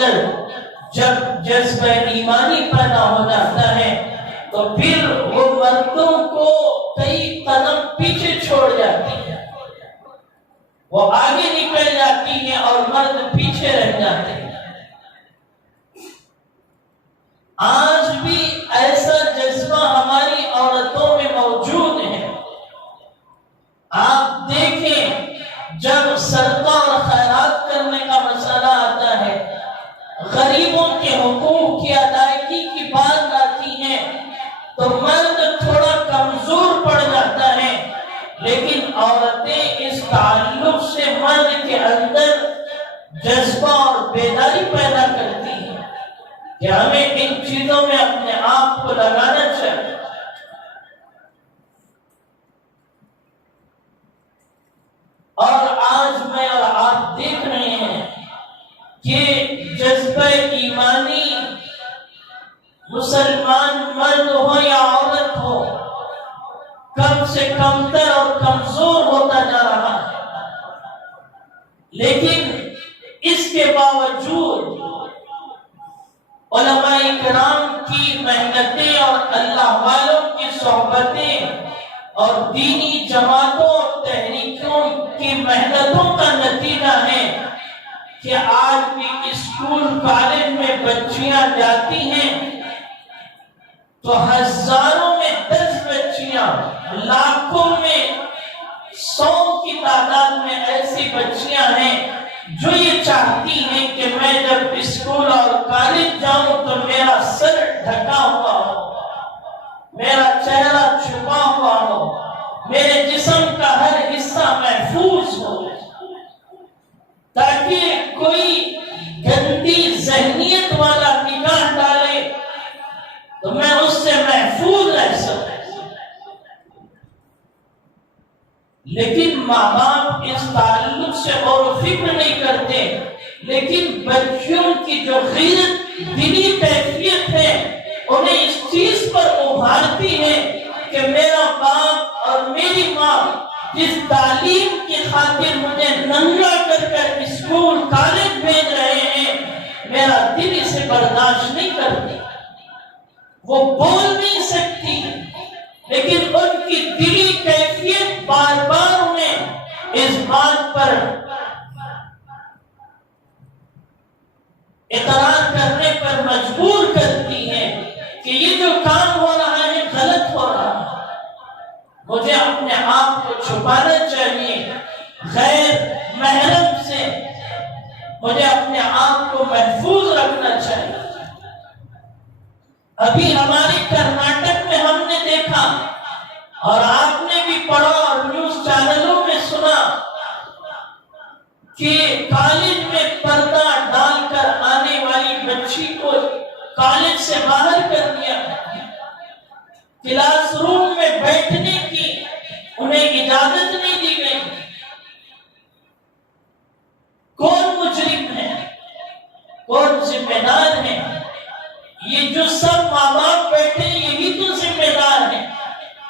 اندر جب جذبہ ایمانی پیدا ہو جاتا ہے تو پھر وہ مردوں کو کئی قدم پیچھے چھوڑ جاتی ہے، وہ آگے نکل جاتی ہیں اور مرد پیچھے رہ جاتے ہیں۔ آج بھی ایسا جذبہ ہماری عورتوں میں موجود ہے۔ آپ دیکھیں جب صدقہ اور خیرات کرنے کا مسئلہ آتا ہے، غریبوں کے حقوق کی ادائیگی کی بات آتی ہے تو مرد تھوڑا کمزور پڑ جاتا ہے، لیکن عورتیں اس تعلق سے مرد کے اندر جذبہ اور بیداری پیدا کرتی ہیں کہ ہمیں ان چیزوں میں اپنے آپ کو لگانا چاہیے۔ اور آج میں اور آپ دیکھ رہے ہیں کہ جذبہ ایمانی مسلمان مرد ہو یا عورت ہو کم سے کمتر اور کمزور ہوتا جا رہا ہے، لیکن اس کے باوجود علماء کرام کی محنتیں اور اللہ والوں کی صحبتیں اور دینی جماعتوں اور تحریکوں کی محنتوں کا نتیجہ ہے کہ آج بھی اسکول کالج میں بچیاں جاتی ہیں تو ہزاروں میں 10 بچیاں، لاکھوں میں 100 کی تعداد میں ایسی بچیاں ہیں جو یہ چاہتی ہیں کہ میں جب اسکول اور کالج جاؤں تو میرا سر ڈھکا ہوا ہو، میرا چہرہ چھپا ہوا ہو، میرے جسم کا ہر حصہ محفوظ ہو، تاکہ کوئی گندی ذہنیت والا نگاہ ڈالے تو میں اس سے محفوظ رہ سکوں۔ لیکن ماں باپ اس تعلق سے غور و فکر نہیں کرتے، لیکن بچیوں کی جو غیرت دلی کیفیت ہے انہیں اس چیز پر ابھارتی ہے کہ میرا باپ اور میری ماں جس تعلیم کی خاطر مجھے ننگا کر کر اسکول کالج بھیج رہے ہیں، میرا دل اسے برداشت نہیں کرتی۔ وہ بول نہیں سکتی، لیکن ان کی دلی کیفیت بار بار انہیں اس بات پر اقرار کرنے پر مجبور کرتی ہے کہ یہ جو کام ہو رہا ہے غلط ہو رہا ہے، مجھے اپنے آپ کو چھپانا چاہیے، غیر محرم سے مجھے اپنے آپ کو محفوظ رکھنا چاہیے۔ ابھی ہمارے کرناٹک میں ہم نے دیکھا اور آپ نے بھی پڑھا اور نیوز چینلوں میں سنا کہ کالج میں پردہ ڈال کر آنے والی بچی کو کالج سے باہر کر دیا، کلاس روم میں بیٹھنے کی انہیں اجازت نہیں دی گئی۔ کون مجرم ہے؟ کون ذمہ دار ہے؟ یہ جو سب ماں باپ بیٹھے یہی تو ذمہ دار ہے۔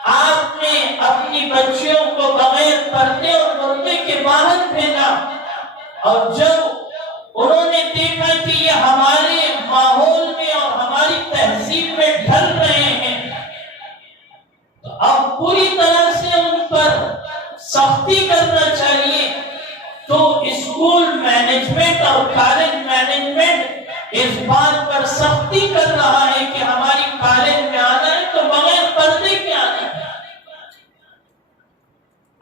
آپ نے اپنی بچیوں کو بغیر پردے اور پردے کے باہر بھیجا، اور جب انہوں نے دیکھا کہ یہ ہمارے ماحول میں اور ہماری تہذیب میں ڈھل رہے ہیں تو اب پوری طرح سے ان پر سختی کرنا چاہیے۔ تو اسکول مینجمنٹ اور کالج مینجمنٹ اس بات پر سختی کر رہا ہے کہ ہماری کالج میں آنا ہے تو بغیر پردے کے آنا ہے۔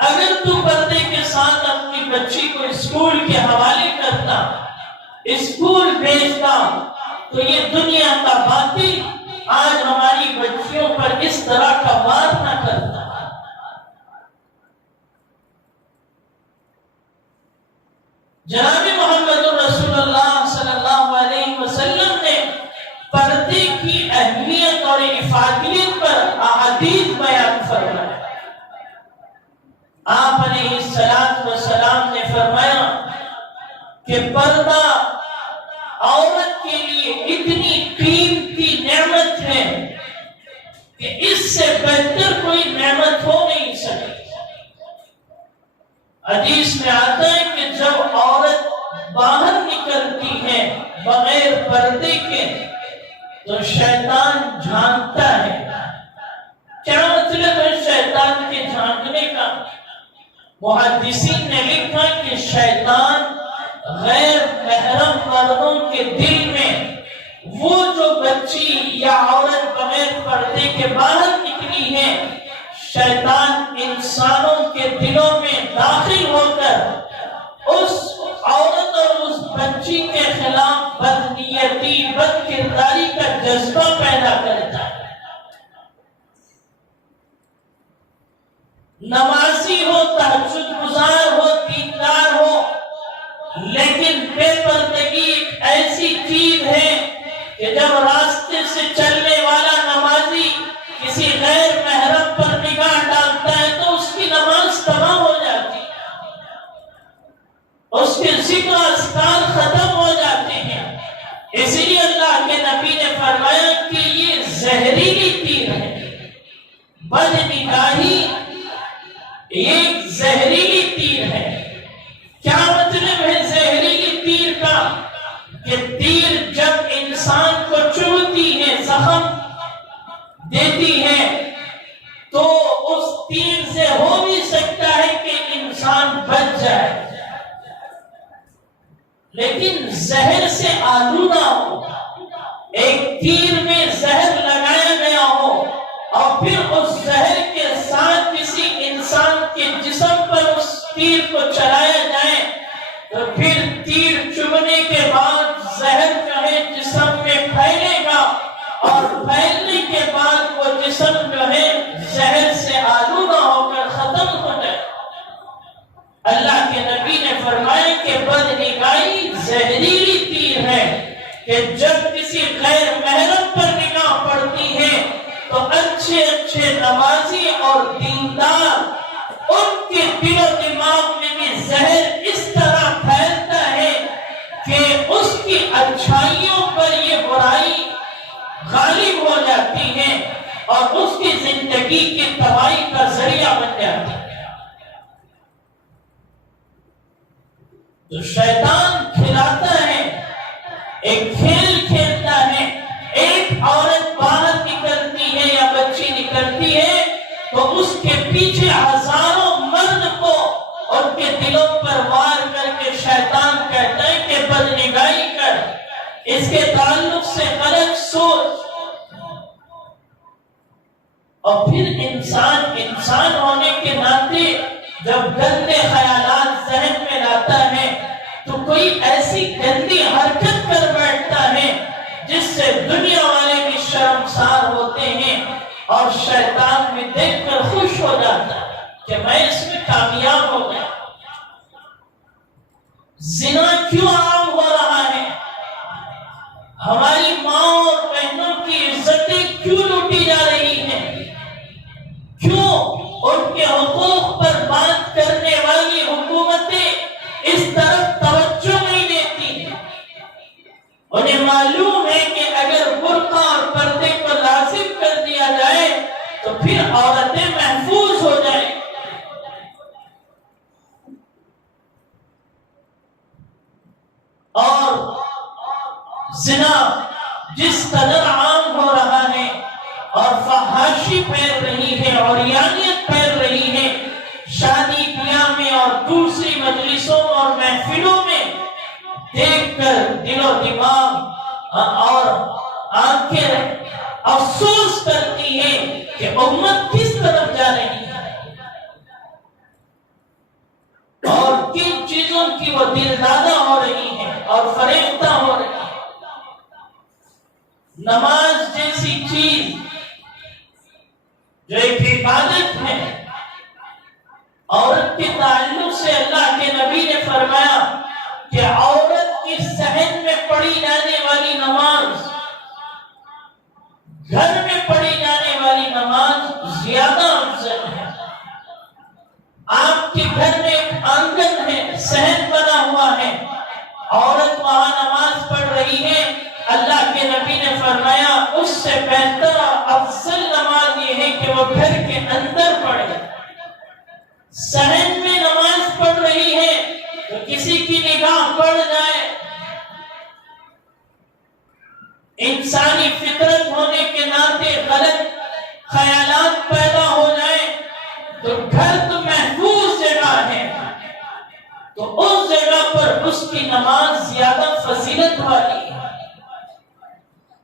اگر تو پردے کے ساتھ اپنی بچی کو اسکول کے حوالے کرتا، اسکول بھیجتا، تو یہ دنیا کا باطل آج ہماری بچیوں پر اس طرح کا وار نہ کرتا۔ جناب محمد رسول اللہ صلی اللہ علیہ وسلم نے پردے کی اہمیت اور افادیت پر احادیث بیان فرمایا۔ آپ علیہ السلام نے فرمایا کہ پردہ عورت کے لیے اتنی قیمتی نعمت ہے کہ اس سے بہتر کوئی نعمت ہو نہیں سکتی۔ حدیث میں آتا ہے کہ جب عورت باہر نکلتی ہے بغیر پردے کے تو شیطان جھانکتا ہے۔ کیا مطلب ہے شیطان کے جھانکنے کا؟ محدثین نے لکھا کہ شیطان غیر محرم مردوں کے دل میں وہ جو بچی یا عورت بغیر پردے کے باہر نکلی ہے، شیطان انسانوں کے دلوں میں داخل ہو کر اس عورت اور اس بچی کے خلاف بدنیتی، بد کرداری کا جذبہ پیدا کرتا ہے۔ نمازی ہو، تہجد گزار ہو، دیندار ہو، لیکن بے پردگی ایک ایسی چیز ہے کہ جب راستے سے چلنے والا نمازی کسی غیر محرم پر نگاہ ڈالتا ہے تو اس کی نماز تمام ہو جاتی ہے، اس کے ذکر اذکار ختم ہو جاتے ہیں۔ اسی لیے اللہ کے نبی نے فرمایا کہ یہ زہریلی تیر ہے، بد نگاہی ایک زہریلی تیر ہے۔ کیا مطلب ہے زہریلی تیر کا؟ کہ تیر جب انسان کو چبھتی ہے، زخم دیتی ہے، تو اس تیر سے ہو بھی سکتا ہے کہ انسان بچ جائے، لیکن زہر سے آلودہ ہو، ایک تیر میں زہر لگایا گیا ہو اور پھر اس زہر کے ساتھ کسی انسان کے جسم پر اس تیر کو چلایا جائے تو پھر تیر چبھنے کے بعد زہر جو ہے جسم میں پھیلے گا اور پھیلنے کے بعد وہ جسم جو ہے زہر سے آلودہ ہو کر ختم ہو جائے۔ اللہ کے نبی نے فرمایا کہ بد نگاہی زہریلی تیر ہے کہ جب کسی غیر محرم پر نگاہ پڑتی ہے تو اچھے اچھے نمازی اور دیندار ان کے دل و دماغ میں بھی زہر اس طرح پھیلتا ہے کہ اس کی اچھائیوں پر یہ برائی غالب ہو جاتی ہے اور اس کی زندگی کی تباہی کا ذریعہ بن جاتی ہے۔ تو شیطان کھلاتا ہے، ایک کھیل کھیلتا ہے۔ ایک عورت باہر نکلتی ہے یا بچی نکلتی ہے تو اس کے پیچھے ہزاروں مرد کو ان کے دلوں پر وار کر کے شیطان کہتا ہے کہ بد نگاہی کر، اس کے تعلق سے غلط سوچ، اور پھر انسان ہونے کے ناطے جب گندے خیالات ذہن میں لاتا ہے تو کوئی ایسی گندی حرکت کر بیٹھتا ہے جس سے دنیا والے بھی شرمسار ہوتے ہیں اور شیطان بھی دیکھ کر خوش ہو جاتا ہے کہ میں اس میں کامیاب ہو گیا۔ زنا کیوں عام ہو رہا ہے؟ ہماری ماں اور بہنوں کی عزتیں کیوں لوٹی جا رہی ہیں؟ کیوں ان کے حقوق پر بات کرنے والی حکومتیں اس طرف توجہ نہیں دیتی؟ انہیں معلوم ہے کہ اگر برقع اور پردے کو لازم کر دیا جائے تو پھر عورتیں محفوظ ہو جائیں۔ اور زنا جس قدر عام ہو رہا ہے اور فحاشی پھیل رہی ہے اور عریانیت پھیل رہی ہے، شادی بیاہ میں اور دوسری مجلسوں اور محفلوں میں دیکھ کر دل و دماغ اور آنکھیں افسوس کرتی ہیں کہ امت کس طرف جا رہی ہے اور کن چیزوں کی وہ دلدادہ ہو رہی ہے اور فریفتہ ہو رہی ہے۔ نماز جیسی چیز جو ایک عبادت ہے، عورت کے تعلق سے اللہ کے نبی نے فرمایا کہ عورت کی صحن میں پڑھی جانے والی نماز، گھر میں پڑھی جانے والی نماز زیادہ افضل ہے۔ آپ کے گھر میں ایک آنگن ہے، صحن بنا ہوا ہے، عورت وہاں نماز پڑھ رہی ہے، اللہ کے نبی نے فرمایا اس سے بہتر اور افضل نماز یہ ہے کہ وہ گھر کے اندر پڑھے۔ صحن میں نماز پڑھ رہی ہے تو کسی کی نگاہ پڑ جائے انسانی فطرت ہونے کے ناطے غلط خیالات پیدا ہو جائیں تو گھر تو محفوظ جگہ ہے، تو اس جگہ پر اس کی نماز زیادہ فضیلت والی ہے۔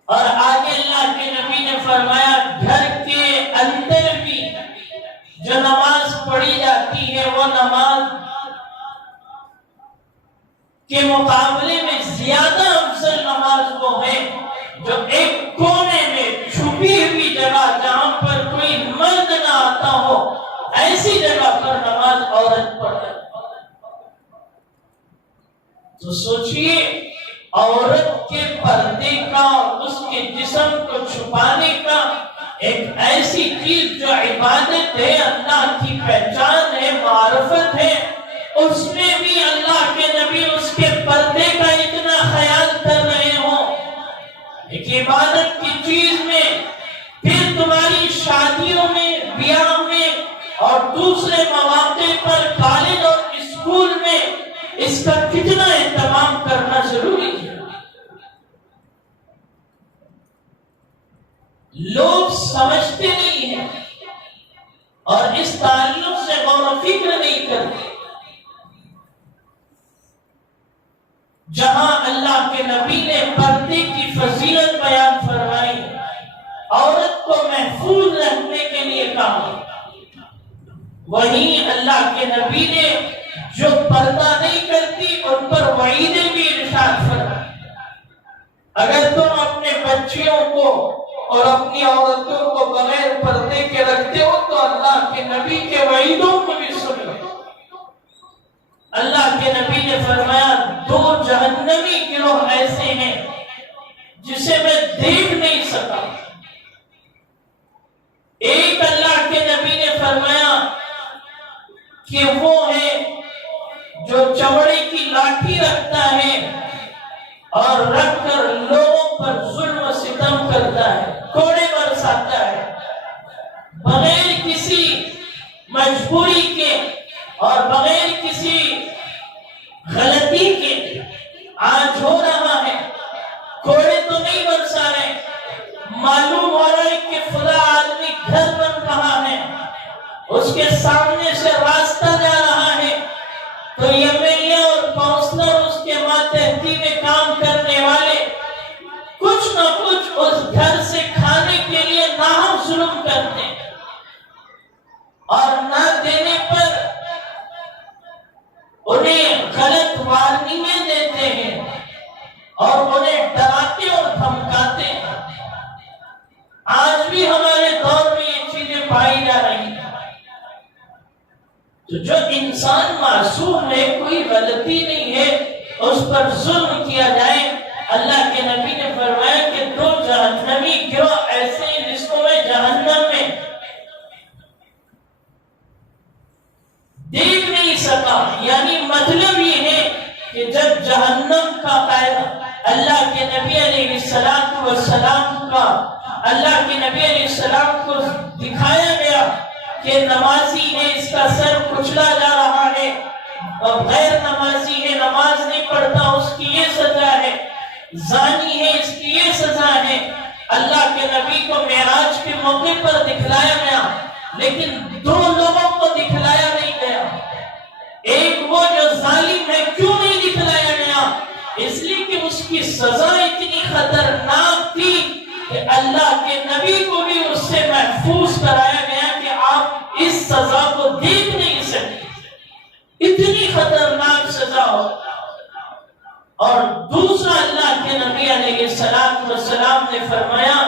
اور آگے اللہ کے نبی نے فرمایا گھر کے اندر بھی جو نماز پڑھی جاتی ہے وہ نماز کے مقابلے میں زیادہ افضل نماز وہ ہے جو ایک کونے میں چھپی ہوئی جگہ جہاں پر کوئی مرد نہ آتا ہو ایسی جگہ پر نماز عورت پڑھے۔ تو سوچئے عورت کے پردے کا اور اس کے جسم کو چھپانے کا ایک ایسی چیز جو عبادت ہے، اللہ کی پہچان ہے، معرفت ہے، اس میں بھی اللہ کے نبی اس کے پردے کا اتنا خیال کر رہے ہوں۔ ایک عبادت کی چیز میں پھر تمہاری شادیوں میں، بیاہ میں اور دوسرے مواقع پر کالج اور اسکول میں اس کا کتنا اہتمام کرنا ضروری ہے۔ لوگ سمجھتے نہیں ہیں اور اس تعلق سے غور و فکر نہیں کرتے۔ جہاں اللہ کے نبی نے پردے کی فضیلت بیان فرمائی، عورت کو محفوظ رکھنے کے لیے کہا، وہیں اللہ کے نبی نے جو پردہ نہیں کرتی ان پر وعیدیں بھی ارشاد فرمائی۔ اگر تم اپنے بچیوں کو اور اپنی عورتوں کو بغیر پردے کے رکھتے ہو تو اللہ کے نبی کے وعیدوں کو بھی سن لو۔ اللہ کے نبی نے فرمایا دو جہنمی گروہ ایسے ہیں جسے میں دیکھ نہیں سکا۔ ایک اللہ کے نبی نے فرمایا کہ وہ ہے جو چمڑے کی لاٹھی رکھتا ہے اور رکھ کر لوگوں پر ظلم و ستم کرتا ہے، کوڑے برساتا ہے، بغیر کسی مجبوری کے اور بغیر کسی غلطی کے۔ آج ہو رہا ہے، کوڑے تو نہیں برسا رہے، معلوم ہو رہا ہے کہ فلاں آدمی گھر بن رہا ہے، اس کے سامنے سے راستہ جا رہا ہے تو ایم ایل اے اور کاؤنسلر اس کے ماتحتی میں کام کرنے والے کچھ نہ کچھ اس گھر سے کھانے کے لیے ناحق ظلم کرتے ہیں اور نہ دینے پر انہیں غلط وارننگیں دیتے ہیں اور انہیں ڈراتے اور دھمکاتے ہیں۔ آج بھی ہمارے دور میں یہ چیزیں پائی جا رہی ہیں۔ تو جو انسان معصوم ہے، کوئی غلطی نہیں ہے، اس پر ظلم کیا جائے، اللہ کے نبی نے فرمایا کہ دو جہنمی گروہ ایسے ہیں جس کو میں جہنم میں دیکھ نہیں سکا۔ یعنی مطلب یہ ہے کہ جب جہنم کا قاعدہ اللہ کے نبی علیہ السلام کا اللہ کے نبی علیہ السلام کو دکھایا گیا کہ نمازی ہے اس کا سر کچلا جا رہا ہے اور غیر نمازی ہے نماز نہیں پڑھتا اس کی یہ سزا ہے، زانی ہے اس کی یہ سزا ہے۔ اللہ کے نبی کو معراج کے موقع پر دکھلایا گیا لیکن دو لوگوں کو دکھلایا نہیں گیا۔ ایک وہ جو ظالم ہے، کیوں نہیں دکھلایا گیا؟ اس لیے کہ اس کی سزا اتنی خطرناک تھی کہ اللہ کے نبی کو بھی اس سے محفوظ کرایا گیا کہ آپ اس سزا کو دیکھ نہیں سکتے، اتنی خطرناک سزا ہو۔ اور دوسرا اللہ کے نبی علیہ السلام نے فرمایا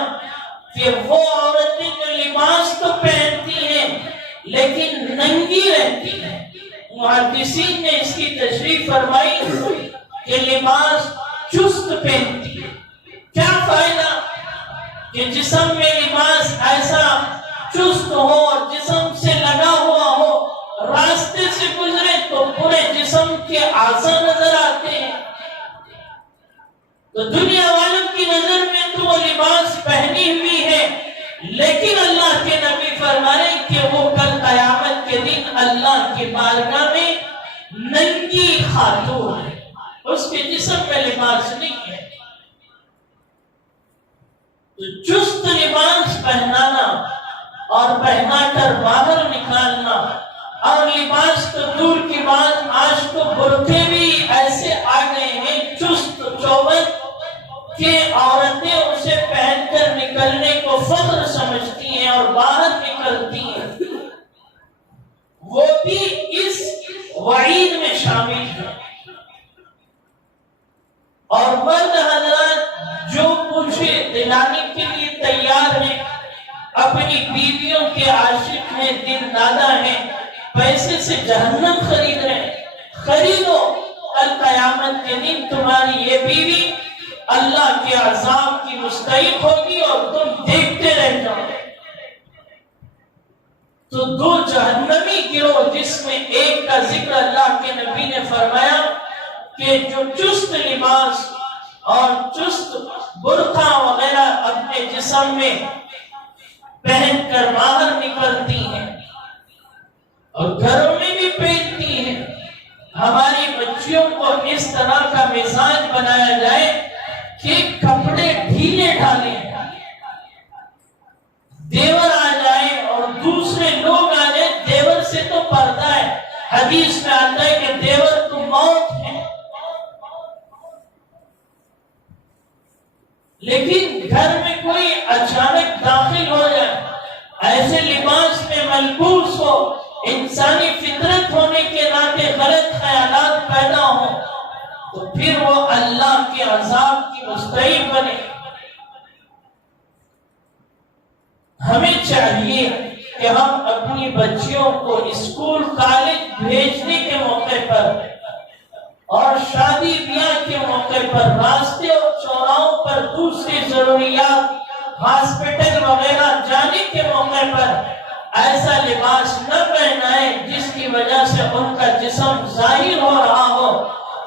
کہ وہ عورتیں جو لباس تو پہنتی ہیں لیکن ننگی رہتی ہیں۔ محدثین نے اس کی تشریح فرمائی کہ لباس چست پہنتی ہے۔ کیا فائدہ کہ جسم میں لباس ایسا چست ہو اور جسم سے لگا ہوا ہو، راستے سے گزرے تو پورے جسم کے اعضاء نظر آتے ہیں، تو دنیا والوں کی نظر میں تو وہ لباس پہنی ہوئی ہے، لیکن اللہ کے نبی فرمائے کہ وہ کل قیامت کے دن اللہ کی بارگاہ میں ننگی خاتون ہے، اس کے جسم میں لباس نہیں ہے۔ تو چست لباس پہنانا اور پہنا کر باہر نکالنا، اور لباس تو دور کی بات، آج تو برقعے بھی ایسے آ گئے ہیں چست چوبند کہ عورتیں اسے پہن کر نکلنے کو فخر سمجھتی ہیں اور باہر نکلتی ہیں، وہ بھی اس وعید میں شامل ہے۔ اور مرد حضرات جو پوچھے دلانے کے لیے تیار ہیں، اپنی بیویوں کے عاشق ہیں، دل دادا ہیں، پیسے سے جہنم خرید رہے ہیں، خریدو، کل قیامت کے دن تمہاری یہ بیوی اللہ کے عذاب کی مستحق ہوگی اور تم دیکھتے رہ جاؤ۔ تو دو جہنمی گروہ، جس میں ایک کا ذکر اللہ کے نبی نے فرمایا کہ جو چست لباس اور چست برقع وغیرہ اپنے جسم میں پہن کر باہر نکلتی ہیں اور گھروں میں بھی پہنتی ہیں۔ ہماری بچیوں کو اس طرح کا مزاج بنایا جائے کہ کپڑے ڈھیلے ڈھالیں، دیور آ جائے اور دوسرے لوگ آ جائے، دیور سے تو پردہ ہے، حدیث میں آتا ہے کہ دیور تو موت ہے، لیکن گھر میں کوئی اچانک داخل ہو جائے، ایسے لباس میں ملبوس ہو، انسانی فطرت ہونے کے ناطے غلط خیالات پیدا ہوں، تو پھر وہ اللہ کے عذاب کی مستحق بنے۔ ہمیں چاہیے کہ ہم اپنی بچیوں کو اسکول کالج بھیجنے کے موقع پر اور شادی بیاہ کے موقع پر، راستے اور چوراہوں پر دوسری ضروریات، ہاسپٹل وغیرہ جانے کے موقع پر ایسا لباس نہ پہنائیں جس کی وجہ سے ان کا جسم ظاہر ہو رہا ہو،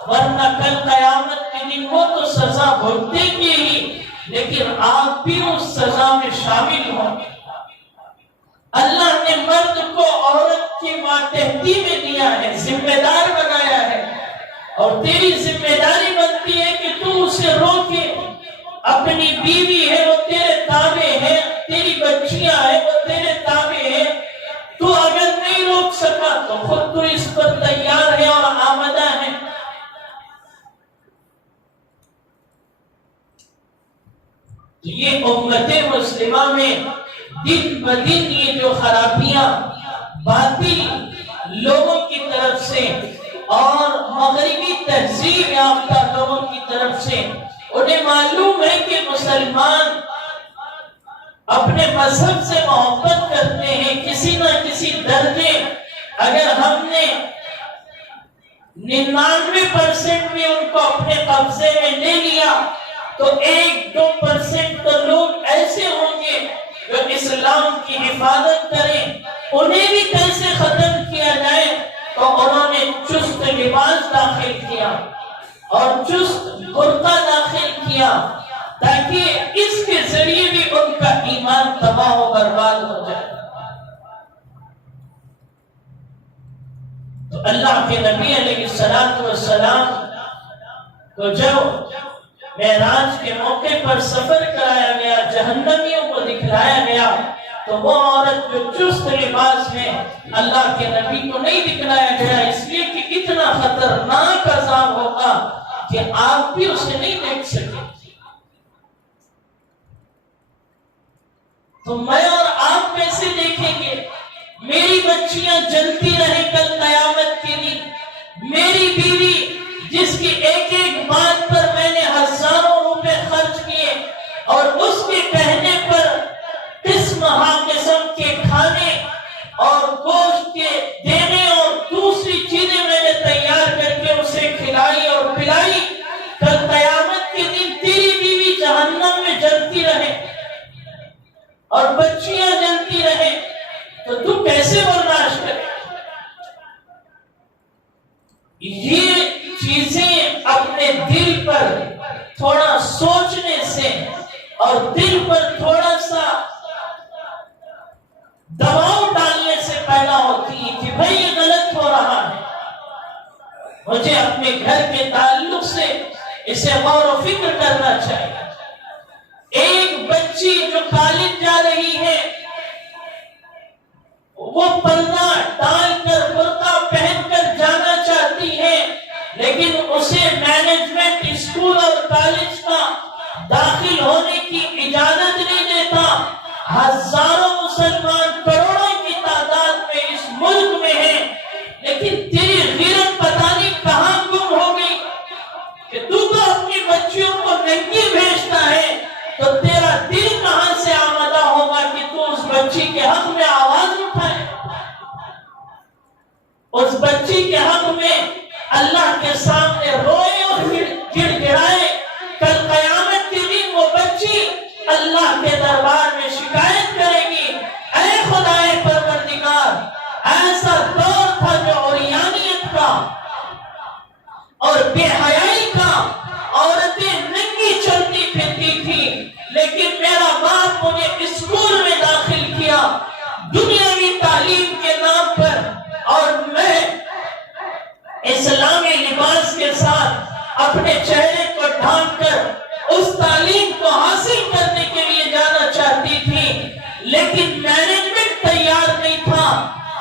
ورنہ کل قیامت کے دن وہ تو سزا بھگتیں گے ہی، لیکن آپ بھی اس سزا میں شامل ہوں۔ اللہ نے مرد کو عورت کی ماتحتی میں دیا ہے، ذمہ دار بنایا ہے، اور تیری ذمہ داری بنتی ہے کہ تو اسے روکے۔ اپنی بیوی ہے وہ تیرے تابع ہے، تیری بچیاں ہیں وہ تیرے تابع ہیں، تو اگر نہیں روک سکا تو خود تو اس پر تیار ہے اور آمدہ ہے۔ یہ امت مسلمہ میں دن بدن یہ جو خرابیاں باطل لوگوں کی طرف سے اور مغربی تہذیب یافتہ لوگوں کی طرف سے، انہیں معلوم ہے کہ مسلمان اپنے مذہب سے محبت کرتے ہیں، کسی نہ کسی درجے، اگر ہم نے 99% بھی ان کو اپنے قبضے میں لے لیا تو 1-2% تو لوگ ایسے ہوں گے جو اسلام کی حفاظت کریں۔ انہیں بھی کیسے ختم کیا جائے؟ تو انہوں نے چست لباس داخل کیا اور چست برقع داخل کیا، تاکہ اس کے ذریعے بھی ان کا ایمان تباہ و برباد ہو جائے۔ تو اللہ کے نبی علیہ السلام کو جب معراج کے موقع پر سفر کرایا گیا، جہنمیوں کو دکھلایا گیا، تو وہ عورت جو چست لباس میں، اللہ کے نبی کو نہیں دکھلایا گیا، اس لیے کہ اتنا خطرناک عذاب ہوگا کہ آپ بھی اسے نہیں دیکھ سکے۔ تو میں اور آپ کیسے دیکھیں گے؟ میری بچیاں جلتی رہیں کل قیامت کے دن، میری بیوی جس کی ایک ایک بات پر میں نے ہزاروں روپے خرچ کیے اور اس کے کہنے پر قسم ہا قسم کے کھانے اور گوشت کے دینے اور دوسری چیزیں میں نے تیار کر کے اسے کھلائی اور پلائی، کل قیامت کے دن تیری بیوی جہنم میں جلتی رہے اور بچیاں جلتی رہے تو تو کیسے برداشت کرے؟ یہ چیزیں اپنے دل پر تھوڑا سوچنے سے اور دل پر تھوڑا سا دباؤ ڈالنے سے پیدا ہوتی ہے کہ بھئی یہ غلط ہو رہا ہے، مجھے اپنے گھر کے تعلق سے اسے غور و فکر کرنا چاہیے۔ ایک بچہ بچی جو کالج جا رہی ہے وہ پردہ ڈال کر برقع پہن کر جانا چاہتی ہے، لیکن اسے مینجمنٹ اسکول اور کالج کا داخل ہونے کی اجازت نہیں دیتا۔ ہزاروں مسلمان کروڑوں کی تعداد میں اس ملک میں ہیں، لیکن تیری غیرت پتہ نہیں کہاں گم ہو گئی کہ تو اپنی بچیوں کو ننگی بھیجتا ہے، تو تیرا دل کہاں سے آمادہ ہوگا کہ تو اس بچی کے حق میں آواز اٹھائے، اس بچی کے حق میں اللہ کے سامنے روئے اور گڑ گڑائے۔ کل قیامت کے دن وہ بچی اللہ کے دربار میں شکایت کرے گی، اے خدائے پروردگار، ایسا دور تھا جو عریانیت کا اور بے حیائی کا، عورتیں ننگی چلتی پھرتی تھی، لیکن میرا باپ مجھے اسکول میں داخل کیا دنیاوی تعلیم کے نام پر، اور میں اسلامی لباس کے ساتھ اپنے چہرے کو ڈھانپ کر اس تعلیم کو حاصل کرنے کے لیے جانا چاہتی تھی، لیکن مینجمنٹ تیار نہیں تھا۔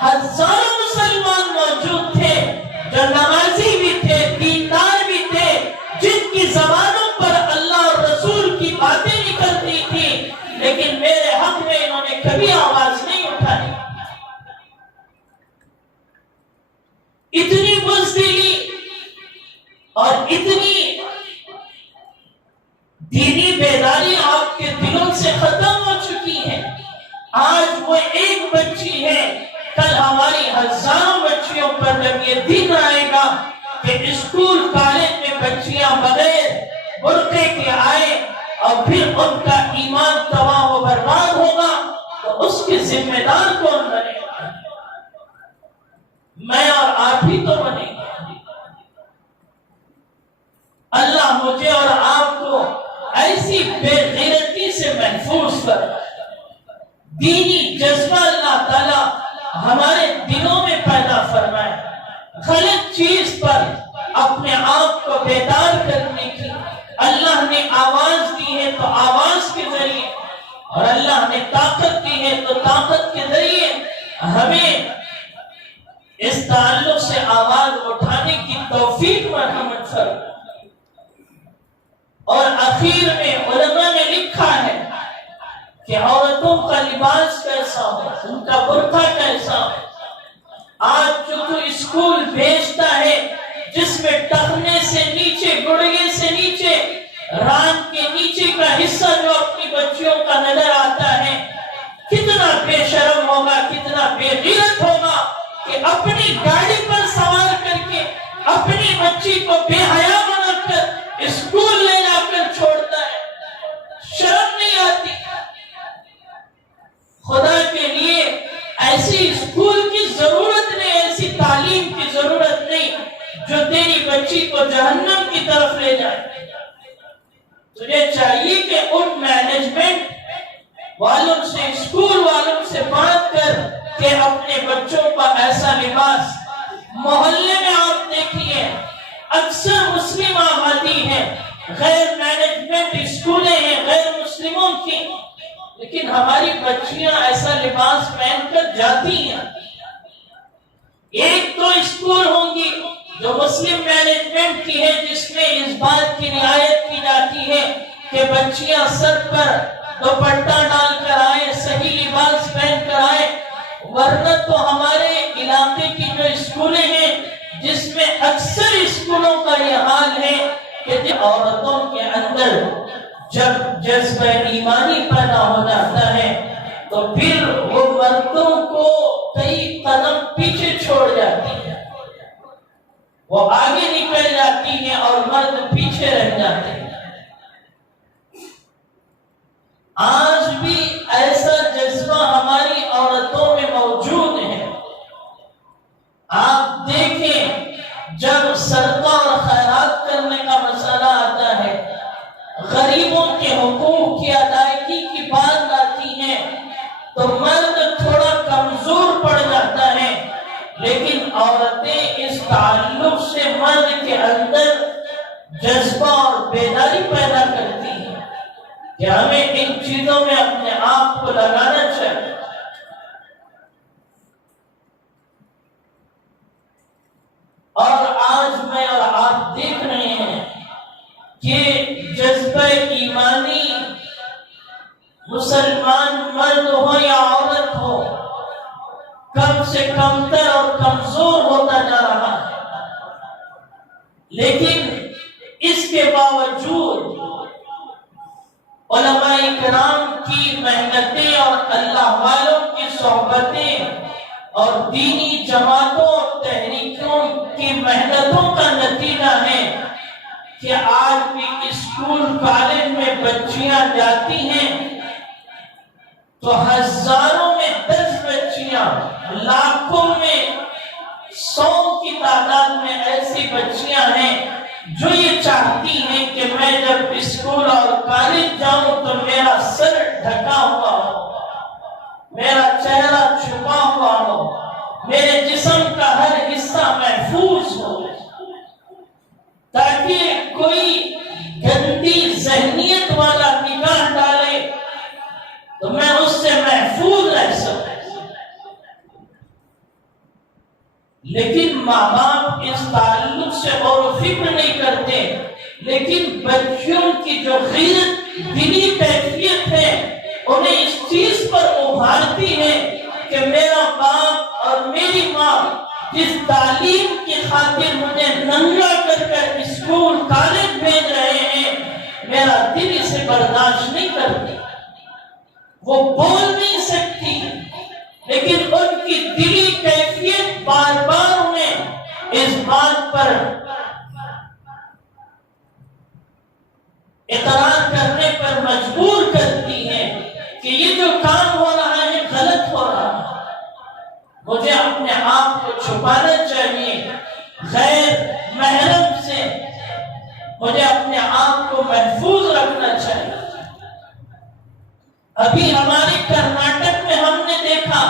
ہزاروں مسلمان موجود تھے جو نمازی بھی تھے، دیندار بھی تھے، جن کی زبانوں پر اللہ اور رسول کی باتیں نکلتی تھی، لیکن میرے حق میں انہوں نے کبھی آواز نہیں اٹھائی۔ اتنی بزدلی اور اتنی دینی بیداری آپ کے دلوں سے ختم ہو چکی ہے۔ آج وہ ایک بچی ہے، کل ہماری ہزاروں بچیوں پر جب یہ دن آئے گا کہ اسکول کالج میں بچیاں بغیر برقعے کے آئے اور پھر ان کا ایمان تباہ و برباد ہوگا، تو اس کے ذمہ دار کون بنے گا؟ میں اور آپ ہی تو بنے گا۔ اللہ مجھے اور آپ کو ایسی بے غیرتی سے محفوظ کر، دینی جذبہ اللہ تعالیٰ ہمارے دلوں میں پیدا فرمائے، غلط چیز پر اپنے آپ کو بیدار کرنے کی اللہ نے آواز دی ہے، تو آواز کے ذریعے، اور اللہ نے طاقت دی ہے تو طاقت کے ذریعے ہمیں اس تعلق سے آواز اٹھانے کی توفیق مرحمت فرمائے۔ اور آخر میں علماء نے لکھا ہے کہ عورتوں کا لباس کیسا ہو، ان کا برقع کیسا ہو۔ آج جو تو اسکول بھیجتا ہے جس میں ٹخنے سے نیچے، گڑگے سے نیچے، ران کے نیچے کا حصہ جو اپنی بچیوں کا نظر آتا ہے، کتنا بے شرم ہوگا، کتنا بے غیرت ہوگا کہ اپنی گاڑی پر سوار کر کے اپنی بچی کو بے حیا بنا کر اسکول لے جا کر چھوڑتا ہے۔ شرم نہیں آتی؟ خدا کے لیے ایسی اسکول کی ضرورت نہیں، ایسی تعلیم کی ضرورت نہیں جو تیری بچی کو جہنم کی طرف لے جائے۔ تجھے چاہیے کہ ان مینجمنٹ والوں سے، اسکول والوں سے بات کر کہ اپنے بچوں کا ایسا لباس، محلے میں آپ دیکھیے اکثر مسلم آبادی ہے، غیر مینجمنٹ اسکولیں ہیں غیر مسلموں کی، لیکن ہماری بچیاں ایسا لباس پہن کر جاتی ہیں۔ ایک تو اسکول ہوں گی جو مسلم مینجمنٹ کی ہے، جس میں اس بات کی رعایت کی جاتی ہے کہ بچیاں سر پر دوپٹہ ڈال کر آئے، صحیح لباس پہن کر آئے، ورنہ تو ہمارے علاقے کی جو اسکولیں ہیں جس میں اکثر اسکولوں کا یہ حال ہے کہ عورتوں کے اندر جب جذبہ ایمانی پیدا ہو جاتا ہے تو پھر وہ مردوں کو کئی قدم پیچھے چھوڑ جاتی ہے، وہ آگے نکل جاتی ہیں اور مرد پیچھے رہ جاتے ہیں۔ آج بھی ایسا جذبہ ہماری عورتوں میں موجود ہے۔ آپ دیکھیں جب صدقہ اور خیرات کرنے کا مسئلہ آتا ہے، غریبوں کے حقوق کی ادائیگی کی بات آتی ہے، تو مرد تھوڑا کمزور پڑ جاتا ہے، لیکن عورتیں اس تعلق سے مرد کے اندر جذبہ اور بیداری پیدا کرتی ہیں۔ کہ ہمیں ان چیزوں میں اپنے آپ کو لگانا چاہیے۔ اور آج میں اور آپ دیکھ رہے ہیں کہ جذبہ ایمانی مسلمان مرد ہو یا عورت ہو کم سے کمتر اور کمزور ہوتا جا رہا ہے، لیکن اس کے باوجود علماء کرام کی محنتیں اور اللہ والوں کی صحبتیں اور دینی جماعتوں اور تحریکوں کی محنتوں کا نتیجہ ہے کہ آج بھی اسکول کالج میں بچیاں جاتی ہیں تو ہزاروں میں 10 بچیاں، لاکھوں میں 100 کی تعداد میں ایسی بچیاں ہیں جو یہ چاہتی ہیں کہ میں جب اسکول اور کالج جاؤں تو میرا سر ڈھکا ہوا ہو، میرا چہرہ چھپا ہوا ہو، میرے جسم کا ہر حصہ محفوظ ہو، تاکہ کوئی گندی ذہنیت والا نگاہ ڈالے تو میں اس سے محفوظ رہ سکوں۔ لیکن ماں باپ اس تعلق سے غور و فکر نہیں کرتے، لیکن بچیوں کی جو غیرت دلی کیفیت ہے انہیں اس چیز پر ابھارتی ہے کہ میرا باپ اور میری ماں جس تعلیم کی خاطر مجھے ننگا کر کر اسکول کالج بھیج رہے ہیں، میرا دل اسے برداشت نہیں کرتی۔ وہ بول نہیں سکتی، لیکن ان کی دلی کیفیت بار بار انہیں اس بات پر اقرار کرنے پر مجبور کرتی ہے کہ یہ جو کام ہو رہا ہے غلط ہو رہا ہے، مجھے اپنے آپ کو چھپانا چاہیے غیر محرم سے، مجھے اپنے آپ کو محفوظ رکھنا چاہیے۔ ابھی ہمارے کرناٹک میں ہم نے دیکھا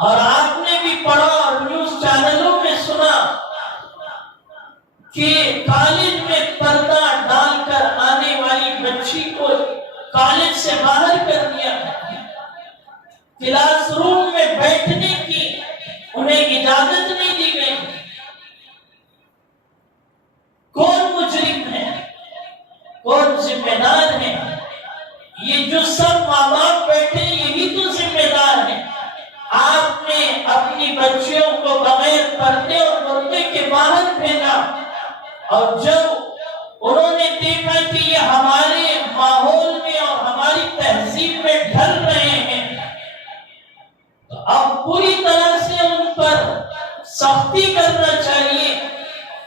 اور آپ نے بھی پڑھا اور نیوز چینلوں میں سنا کہ کالج میں پردہ ڈال کر آنے والی بچی کو کالج سے باہر کر دیا، کلاس روم میں بیٹھنے کی انہیں اجازت نہیں دی گئی۔ کون مجرم ہے؟ کون ذمہ دار ہے؟ یہ جو سب ماں باپ بیٹھے یہی تو ذمہ دار ہے۔ آپ نے اپنی بچیوں کو بغیر پردے اور برقعے کے باہر بھیجا، اور جب انہوں نے دیکھا کہ یہ ہمارے ماحول میں اور ہماری تہذیب میں ڈھل رہے ہیں تو اب پوری طرح سے ان پر سختی کرنا چاہیے۔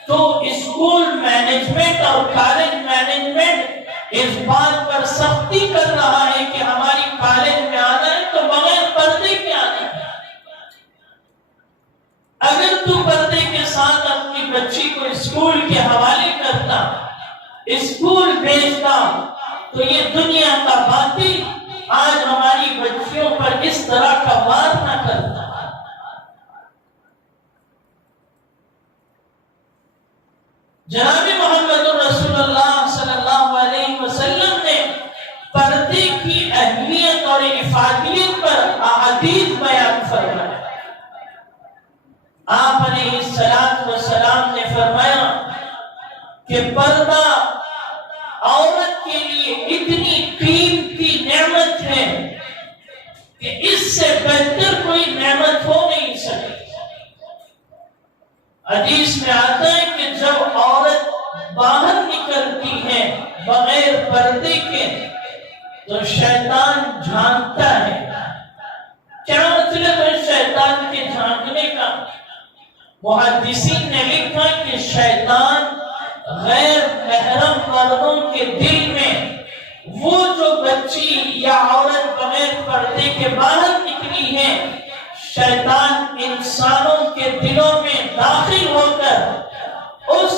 تو اسکول مینجمنٹ اور کالج مینجمنٹ اس بات پر سختی کر رہا ہے کہ ہماری کالج میں آنا ہے تو بغیر پردے کے آنا ہے۔ اگر تو پردے کے ساتھ اپنی بچی کو اسکول کے حوالے کرتا، اسکول بھیجتا، تو یہ دنیا کا باطل آج ہماری بچیوں پر اس طرح کا وار نہ کرتا۔ جناب محمد رسول اللہ صلی اللہ علیہ وسلم نے پردے کی اہمیت اور افادیت پر احادیث بیان فرمایا۔ آپ علیہ السلام نے فرمایا کہ پردہ عورت کے لیے اتنی قیمتی نعمت ہے کہ اس سے بہتر کوئی نعمت ہو نہیں سکتی۔ حدیث میں آتا ہے کہ جب عورت باہر نکلتی ہے بغیر پردے کے تو شیطان جھانکتا ہے۔ کیا مطلب ہے شیطان کے جھانکنے کا؟ محدثین نے لکھا کہ شیطان غیر محرم مردوں کے دل میں وہ جو بچی یا عورت بغیر پردے کے باہر نکلی ہے، شیطان انسانوں کے دلوں میں داخل ہو کر اس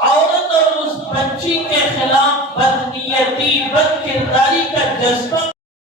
عورت اور اس بچی کے خلاف بدنیتی، بدکرداری کا جذبہ